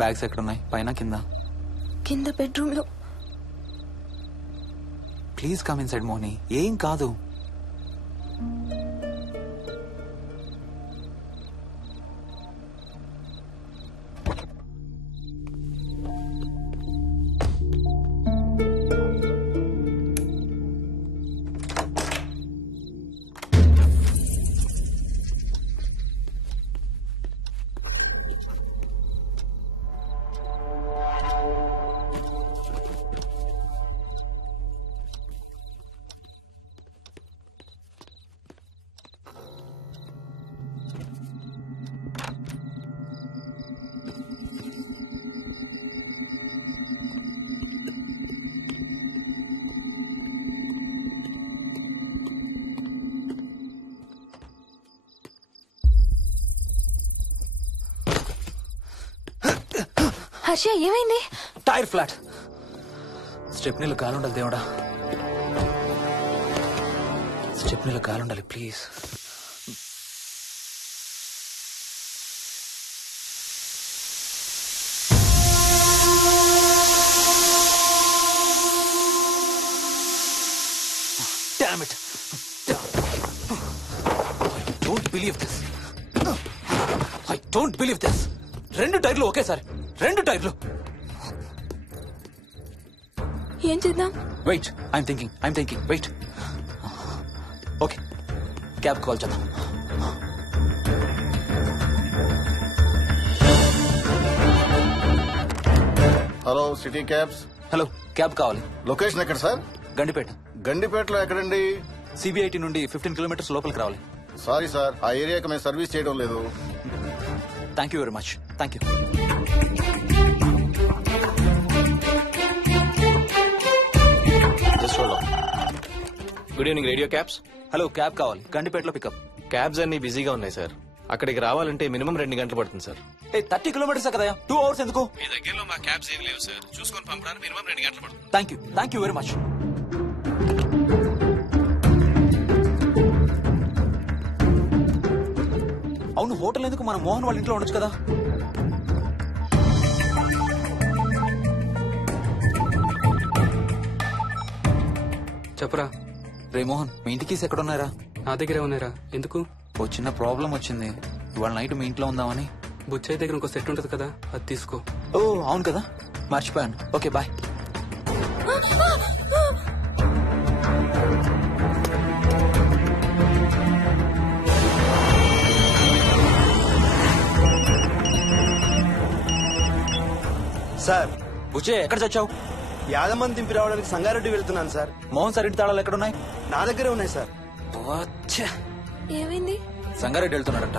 Bags ఎక్కడున్నాయి? పైన కింద? కింద బెడ్రూమ్ లో. Please come inside Moni. ఏం కాదు. హర్ష ఏమైంది? Tyre flat. స్టెప్నీలో కాలుండాలి దేవుడా, స్టెప్నీలో కాలుండాలి please. Damn it. I don't believe this. 2 టైర్లు ఒకేసారి, 2 టైర్లు. ఏం చేద్దాం? Wait, I'm thinking. Wait. Okay, cab call చేద్దాం. Hello, city cabs. Hello, cab కావాలి. లొకేషన్ ఎక్కడ సార్? గండిపేట. గండిపేటలో ఎక్కడండి? సిబిఐటి నుండి 15 కిలోమీటర్స్ లోపలికి రావాలి. సారీ సార్, ఆ ఏరియాకి మేము సర్వీస్ చేయడం లేదు. Thank you very much. Thank you. Good evening radio cabs. Hello, cab కావాలి. గండిపేటలో పికప్. క్యాబ్స్ అన్ని బిజీగా ఉన్నాయి సార్. అక్కడికి రావాలంటే మినిమం 2 గంటలు పడుతుంది సార్. 30 కిలోమీటర్స్ కదా, 2 అవర్స్ ఎందుకు? మీ దగ్గరలో మా క్యాబ్స్ ఏం లేవు సార్. చూసుకొని పంపడానికి మినిమం 2 గంటలు పడుతుంది. Thank you very much. అవును, హోటల్ ఎందుకు? మన మోహన్ వాళ్ళ ఇంట్లో ఉండొచ్చు కదా. చెప్పరా. రే మోహన్, మీ ఇంటి కీస్ ఎక్కడ ఉన్నారా? నా దగ్గరే ఉన్నారా. ఎందుకు? ఓ చిన్న ప్రాబ్లం వచ్చింది. ఇవాళ నైట్ మీ ఇంట్లో ఉందామని. బుచ్చయ్య దగ్గర ఇంకో సెట్ ఉంటది కదా, అది తీసుకో. ఓ అవును కదా, మర్చిపోయాను. Okay bye. సార్, బుచ్చయ్య ఎక్కడ చచ్చావు? యాదమ్మని దింపి రావడానికి సంగారెడ్డి వెళ్తున్నాను సార్. మోహన్ సార్ ఇంటి తాళాలు ఎక్కడున్నాయి? నా దగ్గరే ఉన్నాయి సార్. ఏమైంది? సంగారెడ్డి వెళ్తున్నాడట.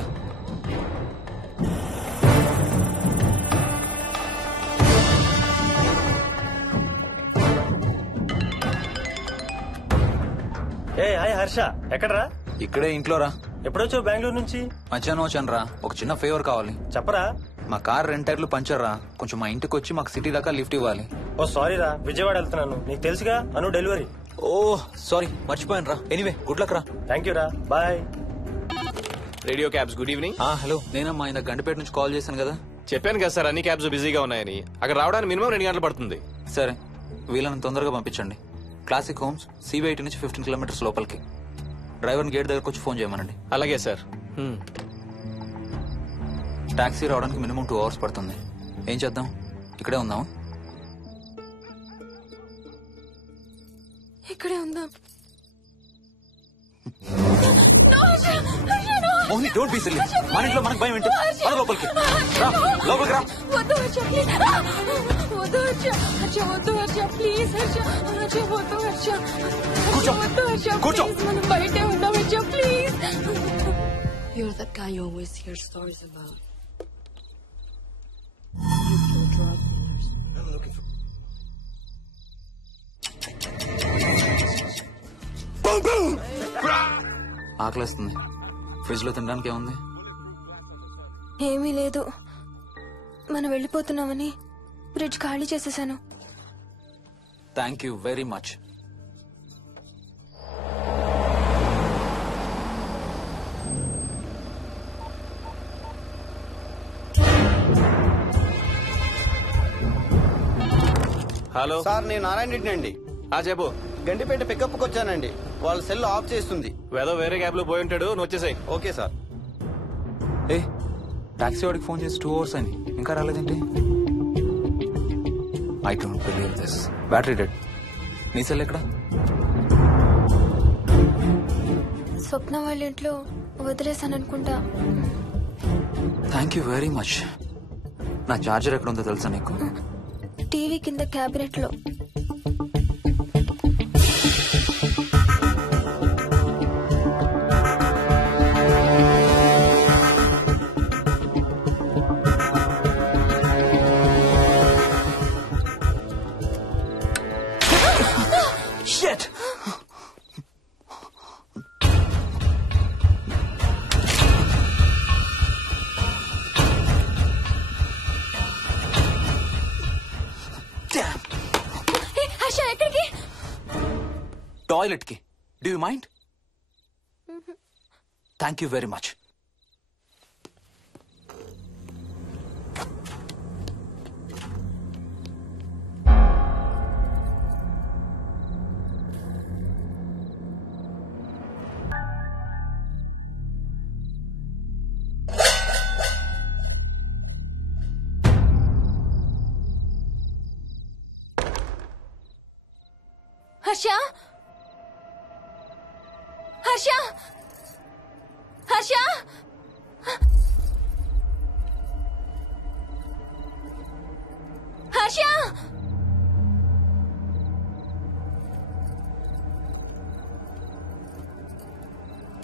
హాయ్ హర్ష, ఎక్కడరా? ఇక్కడే ఇంట్లో రా. ఎప్పుడొచ్చావు బెంగళూరు నుంచి? మధ్యాహ్నం వచ్చాను రా. ఒక చిన్న ఫేవర్ కావాలి. చెప్పరా. మా కార్ 2 టైర్లు పంచర్ రా. కొంచెం మా ఇంటికి వచ్చి మాకు సిటీ దాకా లిఫ్ట్ ఇవ్వాలి. ఓ సారీ రా, విజయవాడ వెళ్తున్నాను. నీకు తెలుసుగా, అను డెలివరీ. ఓ సారీ, మర్చిపోయాను రా. ఎనీవే, గుడ్ లక్ రా. థ్యాంక్ యూ రా, bye. Radio cabs, good evening. Hello, నేనమ్మా ఆయన గండిపేట నుంచి కాల్ చేశాను కదా. చెప్పాను కదా సార్, అన్ని క్యాబ్స్ బిజీగా ఉన్నాయని. అక్కడ రావడానికి మినిమం 2 గంటలు పడుతుంది. సరే, వీళ్ళని తొందరగా పంపించండి. క్లాసిక్ హోమ్స్, సిబిఐటి నుంచి 15 కిలోమీటర్స్ లోపలికి. డ్రైవర్ని గేట్ దగ్గరకు వచ్చి ఫోన్ చేయమనండి. అలాగే సార్. టాక్సీ రావడానికి మినిమం 2 అవర్స్ పడుతుంది. ఏం చేద్దాం? ఇక్కడే ఉందాం. ఇక్కడే ఉందాం. Mohini, don't be silly. మన ఇంట్లో మనకు భయం ఏంటి? పద లోపలికి రా. లోపలికి రా. వద్దు హర్ష, ప్లీజ్. వద్దు హర్ష, హర్ష వద్దు హర్ష, ప్లీజ్ హర్ష. హర్ష వద్దు హర్ష. కూర్చో. వద్దు హర్ష, కూర్చో. ప్లీజ్. మనం బయటే ఉందాం Harsha, please. You're that guy you always hear stories about. You kill drug dealers. I'm looking for... ఆకలిస్తుంది. ఫ్రిడ్జ్ లో తినడానికి ఏముంది? ఏమీ లేదు. మనం వెళ్ళిపోతున్నామని ఫ్రిడ్జ్ ఖాళీ చేసేసాను. Thank you very much. Hello sir నేను నారాయణ రెడ్డి అండి. చెప్పు. గండిపేట పికప్కి వచ్చానండి. వాళ్ళ సెల్ ఆఫ్ చేస్తుంది. వేదో వేరే క్యాబ్ లో పోయి ఉంటాడు, నువ్వు వచ్చేసాయి. Okay sir. ఏ టాక్సీ వాడికి ఫోన్ చేసి 2 hours అని ఇంకా రాలేదేంటి? I don't believe this. Battery dead. నీ సెల్ ఎక్కడ? స్వప్న వాళ్ళ ఇంట్లో వదిలేసాను అనుకుంటా. Thank you very much. నా చార్జర్ ఎక్కడ ఉందో తెలుసా నీకు? టీవీ కింద క్యాబినెట్ లో. Shit! Damn! హర్ష ఎక్కడికి? టాయిలెట్ కి. Do you mind? Thank you very much. Harsha Harsha Harsha Harsha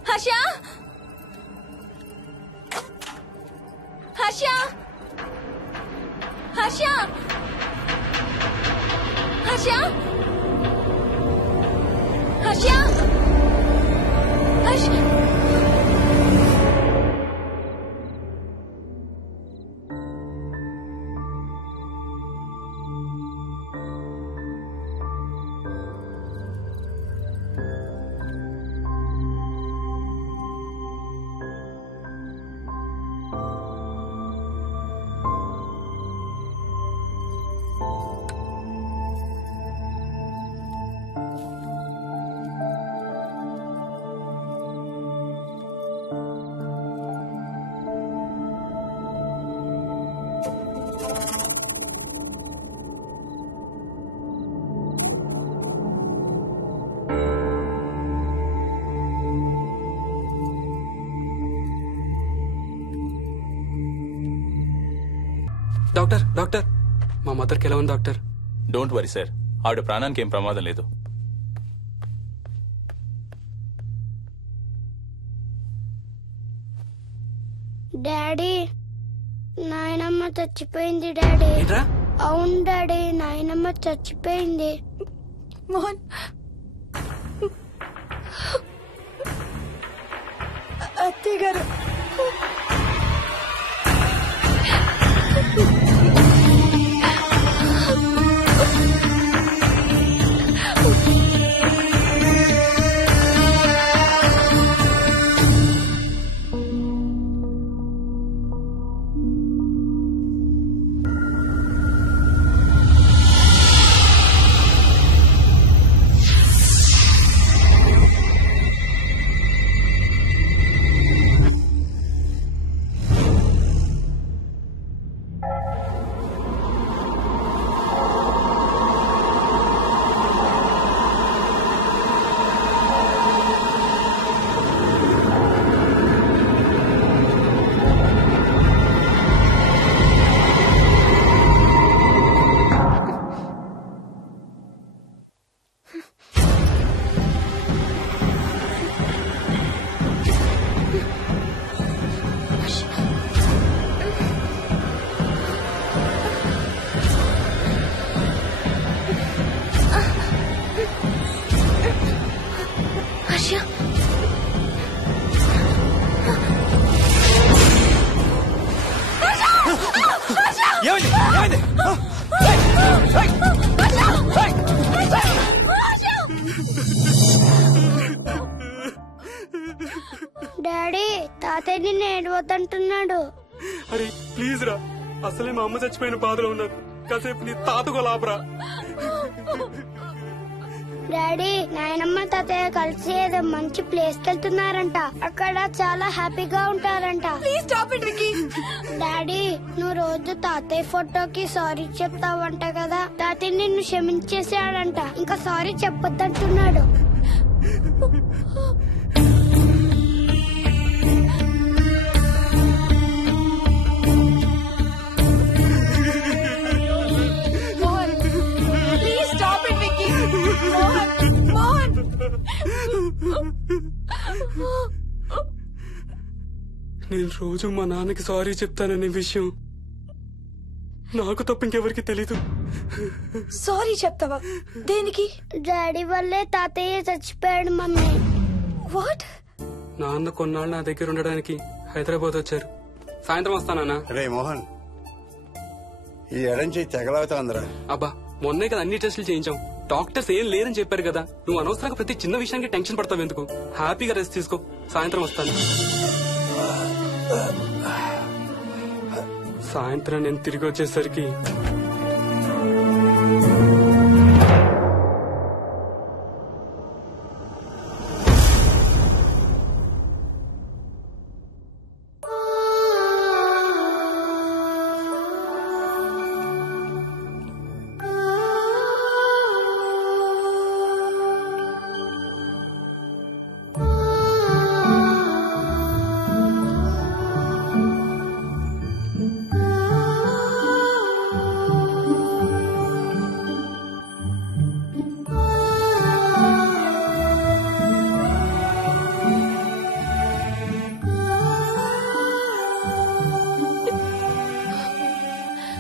Harsha Harsha Harsha Harsha Harsha Harsha doctor doctor మా మదర్కి ఎలా ఉంది డాక్టర్? డోంట్ వరీ సార్, ఆవిడ ప్రాణానికి ఏం ప్రమాదం లేదు. డాడీ నాయనమ్మ చచ్చిపోయింది డాడీ. ఏంట్రా? అవును డాడీ, నాయనమ్మ చచ్చిపోయింది. మోహన్ అత్తయ్య గారు డాడీ తాతయ్య నిన్ను ఏడవద్దంటున్నాడు. అరే ప్లీజ్ రా, అసలే మా అమ్మ చచ్చిపోయిన బాధలో ఉన్నాను. కాసేపు నీ తాతకు లాపరా. డాడీ నాయనమ్మ తాతయ్య కలిసి ఏదో మంచి ప్లేస్ కి వెళ్తున్నారంట. అక్కడ చాలా హ్యాపీగా ఉంటారంట. Please stop it Vicky. Daddy నువ్వు రోజు తాతయ్య ఫోటోకి సారీ చెప్తావంట కదా. తాతయ్య నిన్ను క్షమించేసాడంట. ఇంకా సారీ చెప్పొద్దంటున్నాడు. Mohan please stop it Vicky. Mohan నేను రోజు మా నాన్నకి సారీ చెప్తాననే విషయం నాకు తప్ప ఇంకెవరికి తెలీదు. సారీ చెప్తావా? దేనికి? డాడీ వల్లే తాతయ్య చచ్చిపోయాడు మమ్మీ. వాట్? నాన్న కొన్నాళ్ళు నా దగ్గర ఉండడానికి హైదరాబాద్ వచ్చారు. సాయంత్రం వస్తానా? రే మోహన్, ఈ ఎడం చేయి తెగలవుతాందిరా. అబ్బా మొన్నే కదా అన్ని టెస్టులు చేయించాం. డాక్టర్స్ ఏం లేదని చెప్పారు కదా. నువ్వు అనవసరంగా ప్రతి చిన్న విషయానికి టెన్షన్ పడతావు ఎందుకు? హ్యాపీగా రెస్ట్ తీసుకో. సాయంత్రం వస్తాను. సాయంత్రం నేను తిరిగి వచ్చేసరికి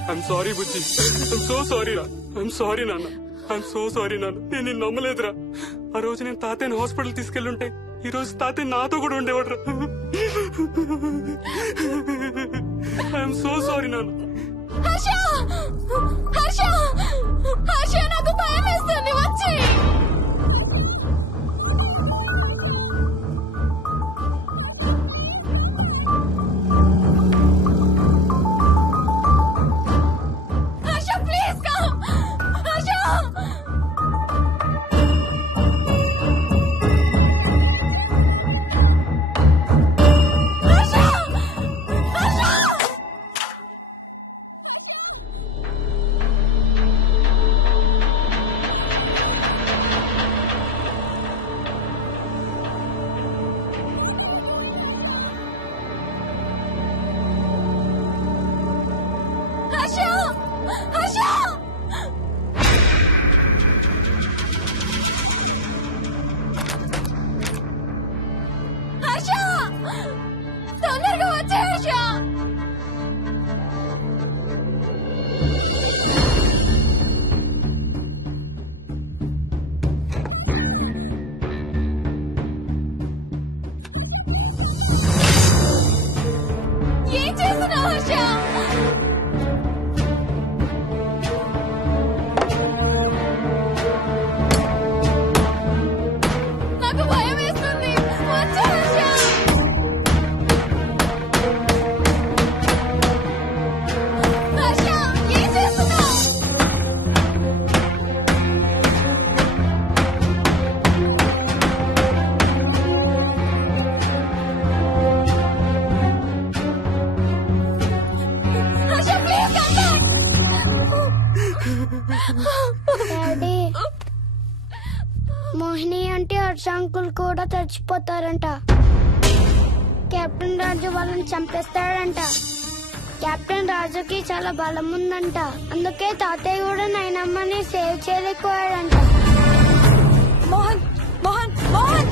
I'm sorry Bujji. I'm so sorry రా. ఐఎమ్ సారీ నాన్న. ఐఎమ్ సో సారీ నాన్న. నేను నిన్ను నమ్మలేదురా. ఆ రోజు నేను తాతయ్యని హాస్పిటల్ తీసుకెళ్ళుంటే ఈ రోజు తాతయ్య నాతో కూడా ఉండేవాడు రా. ఐఎమ్ సో సారీ నాన్న. హర్ష హర్ష హర్ష నాకు భయం వేస్తుంది. వచ్చి హర్ష ప్లీజ్ కమ్. హర్ష తొందరగా వచ్చే హర్ష. ఏం చేస్తున్నావు హర్ష? నాకు భయం వేస్తుంది. వచ్చే హర్ష. హర్ష ఏం చేస్తున్నావు? హర్ష ప్లీజ్ డాడీ మోహిని అంటే హర్ష అంకుల్ కూడా చచ్చిపోతారంట. కెప్టెన్ రాజు వాళ్ళని చంపేస్తాడంట. కెప్టెన్ రాజుకి చాలా బలం ఉందంట. అందుకే తాతయ్య కూడా నాయనమ్మని సేవ్ చేయలేకపోయాడంట. మోహన్ మోహన్ మోహన్